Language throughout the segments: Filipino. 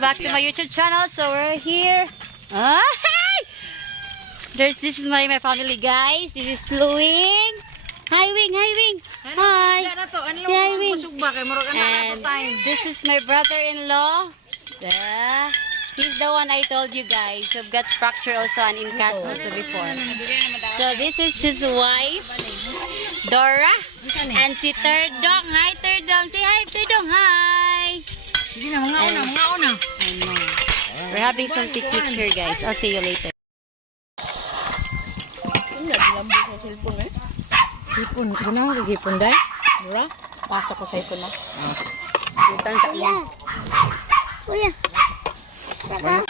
Back to my YouTube channel. So we're here. Ah, this is my family, guys. This is Wing. Hi, Wing. Hi, Wing. Hi. Hi, Wing. And this is my brother-in-law. He's the one I told you guys. I've got fracture also and in cast also before. So this is his wife, Dora, and si Terdong. Hi, Terdong. Say hi, Terdong. Hi. We're having some picnic here, guys. I'll see you later. Hipon, ginawa ko hipon dahil. Mura, pasok ko sa hipon na. Kita sa iya. Kuya. Saka.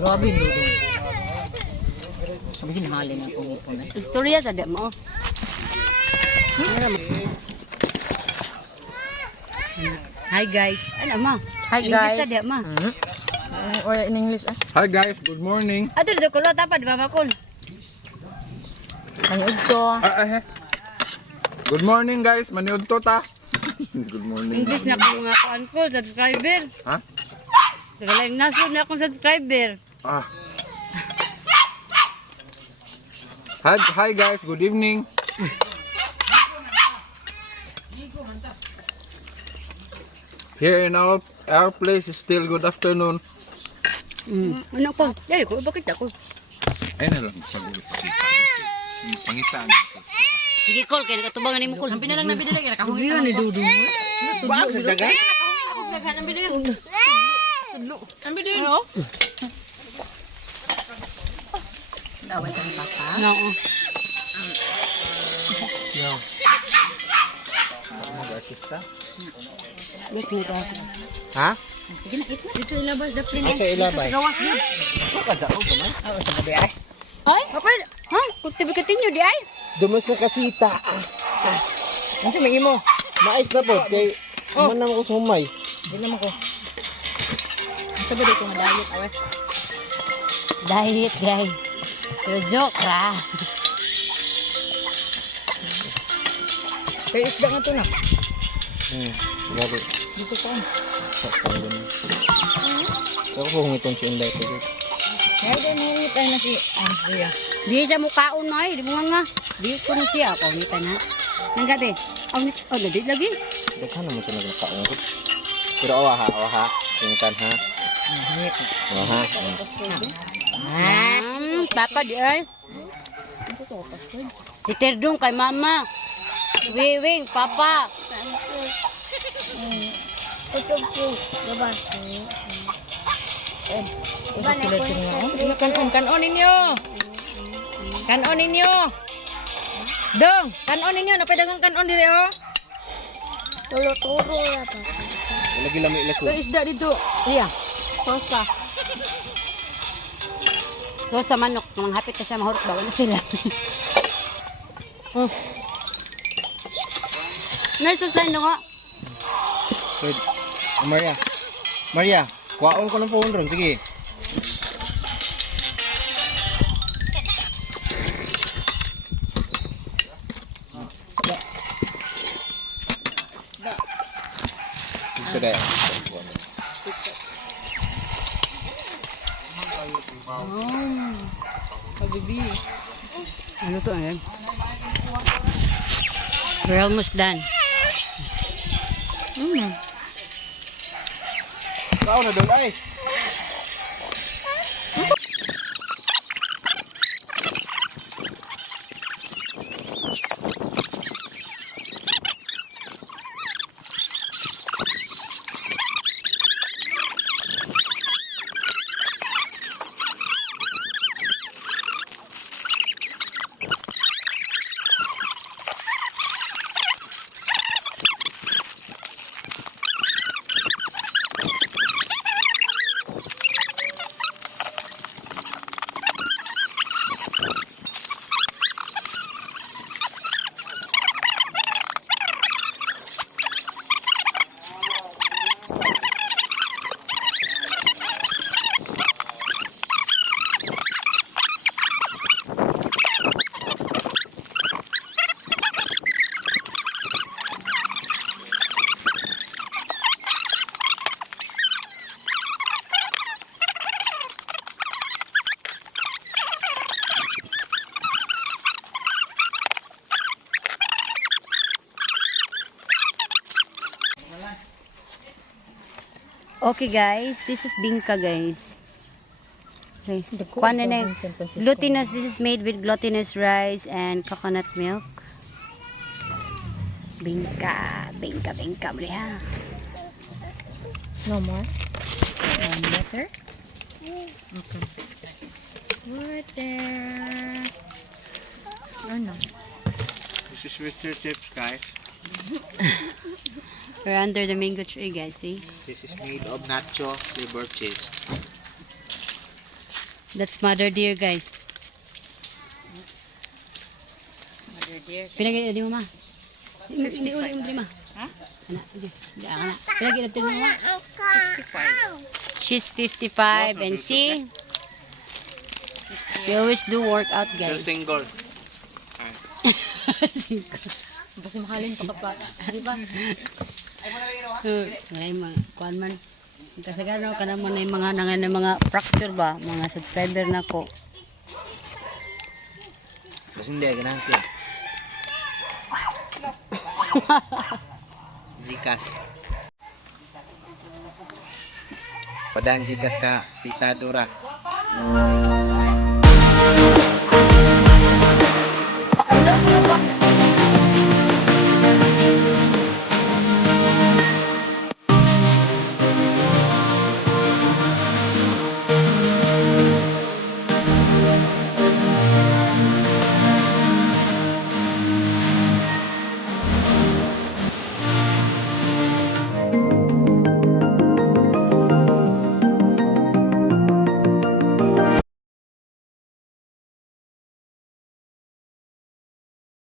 Grabe dudong. Sabihin halin ang pungipon. Istorya sa mo. Hi guys. Ano ma? Hi English guys. sa ma. Or in English ah. Hi guys, good morning. Ato dito kulo tapad ba makul? Maniud to. Good morning guys, maniud to ta. Good morning. English na ko nga kuan ko subscriber. Ha? Dagalain nasod na akong subscriber. Ah. Hi guys, good evening. Here in our place is still good afternoon. Ano ko? Dari ko bakit ako? Ayun na lang sa gulit pakita. Pangitaan. Sige call kay nakatubangan nimo call. Sabi na lang nabili lagi nakahuyo ni dudong. Ba sa dagat? Daghan ang bili. Tudlo. Ang bili. Oo. Daway sa papa. Oo. Yo. Mag-artista? Mas mura. Ha? Sige na ito. Dito ilabas da print. Sa ilabay. Sa gawas yun. Saka sa og gamay. Sa gabi ay. Ay, apa? Ha? Kung tibi-katinyo di ay? Dumas na kasita. Ano may imo? Mais na po kay man na ko sumay. Di naman ko. Sabi dito nga diet awe. Diet, guys. Pero joke ra. Kaya isda nga to na. Grabe. Dito ko. Ako po itong si Inday ko. Kaya doon hungit ay na si Andrea. Di siya mukhaon na eh. Di mo nga. Di ko na siya. Ako, nita na. Nang gabi. Oh, nadi lagi. Daghan naman ito nagkakaungkot. Pero awaha. Tingitan ha. Hungit. Awaha. Papa di ay. Si Terdong kay mama. Wiwing, papa. Ito po, baba. Kanon ninyo. Kanon ninyo. Dong, kanon ninyo. Napadagang kanon dire oh. Turo-turo na pa. Lagi lami ilaso. Kaya isda dito. Iya. Sosa. Sosa manok. Nang hapit ka siya mahurot. Bawa na sila. Nurses line nga. Wait. Maria, kuwaon ko ng phone ron. Sige. Ito deh. Ano to ayan? We're almost done. Kau na doon ay. Okay guys, this is bingka guys. Guys, kuan na glutinous. This is made with glutinous rice and coconut milk. Bingka, bingka, bingka, ha. No more? And water. Okay. Water. Ano? This is Mr. Chips, guys. We're under the mango tree guys, see? This is made of nacho flavored cheese. That's mother deer guys. Mother dear. Pinagay di mo ma. Hindi uli mo di ma. Ha? Ana, hindi. Ana. Pinagay natin mo ma. 65. She's 55 and see, she always do workout Still guys. single. Basta mahalin pa kapag. Di ba? Ngayon mga kuan man. Kasi gano ka naman na yung mga nangan ng mga fracture ba, mga subscriber na ko. Kasi hindi, ganang siya. Zikas. Padang zikas ka, Tita Dora.